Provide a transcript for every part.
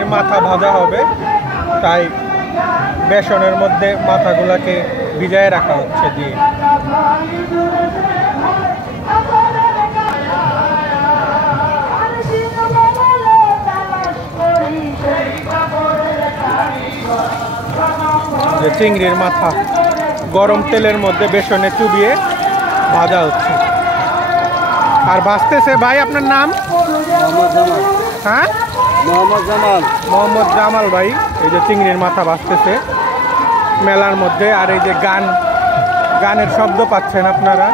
চিংড়ির মাথা ভাজা হবে, তাই বেসনের মধ্যে মাথাগুলাকে ভিজায় রাখা হচ্ছে দিয়ে। যে চিংড়ির মাথা গরম তেলের মধ্যে বেসনে চুবিয়ে ভাজা হচ্ছে আর ভাজতেছে। ভাই আপনার নাম? হ্যাঁ, মোহাম্মদ জামাল ভাই। এই যে চিংড়ির মাথা ভাজতেছে মেলার মধ্যে। আর এই যে গানের শব্দ পাচ্ছেন আপনারা।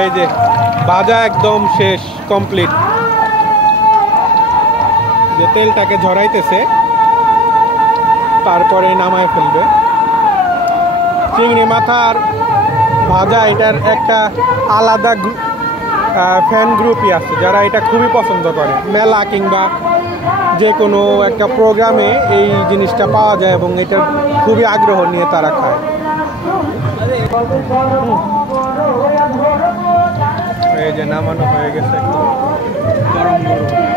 এই যে ভাজা একদম শেষ, কমপ্লিট। যে তেলটাকে ঝরাইতেছে, তারপরে নামায় ফেলবে। চিংড়ি মাথার ভাজা এটার একটা আলাদা ফ্যান গ্রুপই আছে যারা এটা খুবই পছন্দ করে। মেলা কিংবা যে কোনো একটা প্রোগ্রামে এই জিনিসটা পাওয়া যায় এবং এটা খুবই আগ্রহ নিয়ে তারা খায়। এই যে নামানো হয়ে গেছে একদম গরম গরম।